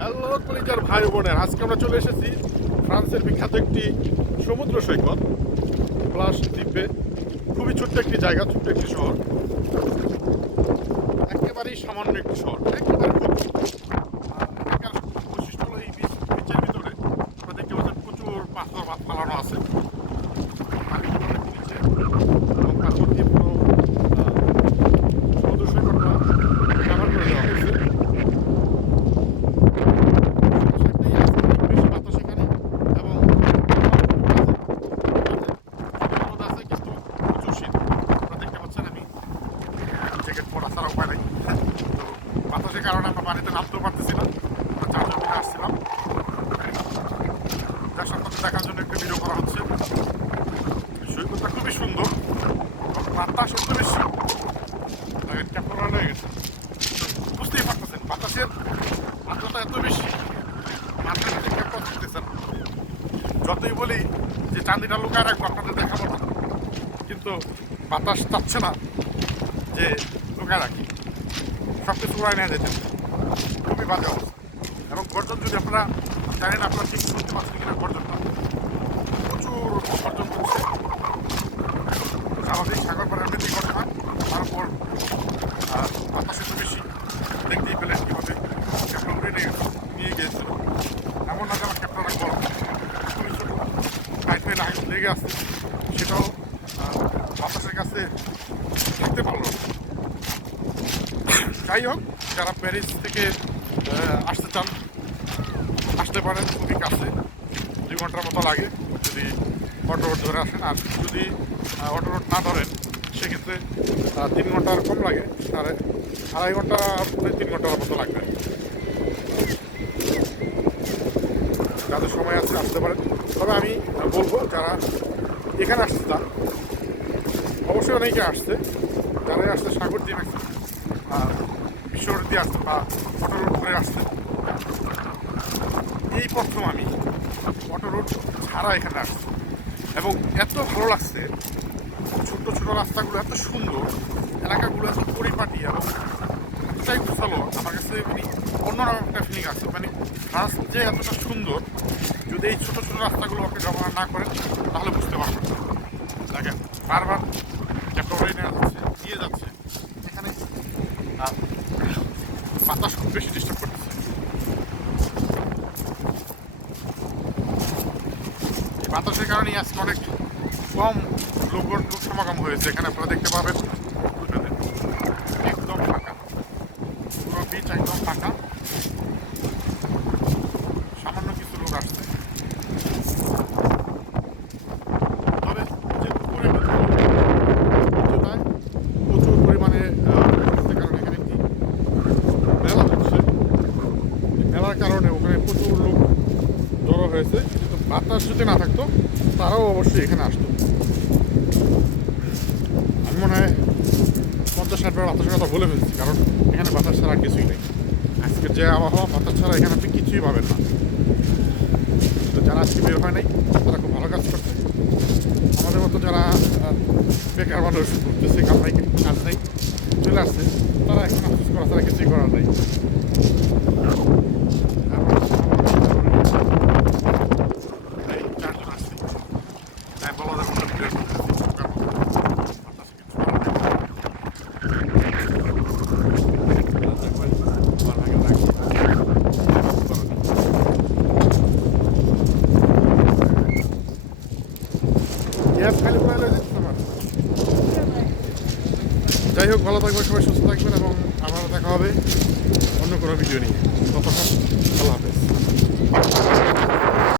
Hello কলিজার ভাই বোনের, আজকে আমরা চলে এসেছি ফ্রান্সের বিখ্যাত একটি সমুদ্র সৈকত প্লাস দ্বীপে। খুবই ছোট্ট একটি জায়গা, ছোট্ট একটি শহর, একেবারেই সামান্য একটি শহর, একেবারে এখানকার বৈশিষ্ট্য হলো এই বিচের ভিতরে আমরা দেখতে পাচ্ছেন প্রচুর পাথর ফালানো আছে নিচে, এবং পাথর দিয়ে পুরো সমুদ্র সৈকতটা ব্যবহার করে দেওয়া হয়েছে। বাতাসের কারণে আমরা পানিতে নামতেও পারতেছি না। আমরা চারজন মিলে আসছিলাম, যার সাথে দেখার জন্য একটা ভিডিও করা হচ্ছে। সৈকতটা খুবই সুন্দর, বাতাস এত বেশি ক্যাপড়া হয়ে গেছে, বুঝতেই পারতেছেন বাতাসের মাত্রাটা এত বেশি, মাথায় ক্যাপড়া থাকতেছেন। যতই বলি যে চাঁদিটা লুকায় রাখবো, আপনাদের দেখাবো না, কিন্তু বাতাস চাচ্ছে না যে লুকায় রাখি, সব কিছু উড়াই নেওয়া যেতে, খুবই বাজে অবস্থা। এবং গর্জন যদি আপনারা জানেন, আপনারা ঠিক শুনতে পাচ্ছেন কিনা, গর্জনটা প্রচুর গর্জন করছে। স্বাভাবিক সাগর পাড়ের এমনিতে গর্জন হয়, তার উপর বাতাস এত বেশি, দেখতেই পেলেন কীভাবে ক্যাপটা উড়ে নিয়ে গিয়েছিল। এমন না যে আমার ক্যাপটাটা গরম, খুবই ছোটো, লাইট মেয়ে লেগে আসছে, সেটাও বাতাসের কাছে দেখতে পারলো। যাই হোক, যারা প্যারিস থেকে আসতে চান আসতে পারেন, খুবই কাছে, 2 ঘন্টার মতো লাগে যদি অটো রোড ধরে আসেন। আর যদি অটো রোড না ধরেন সেক্ষেত্রে 3 ঘন্টার কম লাগে, 2.5 ঘন্টা 3 ঘন্টার মতো লাগবে। যাদের সময় আছে আসতে পারেন। তবে আমি বলবো যারা এখানে আসতে চান, অবশ্যই অনেকে আসছে, যারাই আসছে সাগর দিয়ে আসছে, বিশ্বর দিয়ে আসছে বা অটো রোড ধরে আসছে, এই প্রথম আমি অটো রোড ছাড়া এখানে আসছি এবং এত ভালো লাগছে। ছোট্ট ছোট রাস্তাগুলো এত সুন্দর, এলাকাগুলো এত পরিপাটি এবং এতটাই গোছালো, আমার কাছে মানে অন্যরকম একটা ফিলিং আছে। মানে ফ্রান্স যে এতটা সুন্দর, যদি এই ছোটো ছোটো রাস্তাগুলো আপনি ব্যবহার না করেন তাহলে বুঝতে পারবেন। দেখেন বারবার ক্যাপটা উড়ে নিয়ে যাচ্ছে, এখানে বাতাস খুব বেশি ডিস্টার্ব করতেছে। বাতাসের কারণে আজকে অনেক কম লোক সমাগম হয়েছে। এখানে আপনারা দেখতে পাবেন একদম ফাঁকা, পুরো বিচ একদম ফাঁকা, সামান্য কিছু লোক আসছে। তবে প্রচুর পরিমাণে কারণ এখানে একটি মেলা হচ্ছে, মেলার কারণে ওখানে প্রচুর লোক জড়ো হয়েছে। কিন্তু বাতাস যদি না থাকতো তারাও অবশ্যই এখানে আসতো। আমি মনে হয় 50-60 বার বাতাসের কথা বলে ফেলছি, কারণ এখানে বাতাস ছাড়া আর কিছুই নেই। আজকের যে আবহাওয়া, বাতাস ছাড়া এখানে আপনি কিছুই পাবেন না। তো যারা আজকে বের হয় নাই তারা খুব ভালো কাজ করছে। আমাদের মতো যারা বেকার মানুষ ঘুরতেছে, কাজ নেই, চলে আসছে, তারা এখন আফসোস করা ছাড়া কিছুই করার নেই। যাই হোক, ভালো থাকবেন, সবাই সুস্থ থাকবেন এবং আবারও দেখা হবে অন্য কোনো ভিডিও নিয়ে। ততক্ষণ আল্লাহ হাফেজ।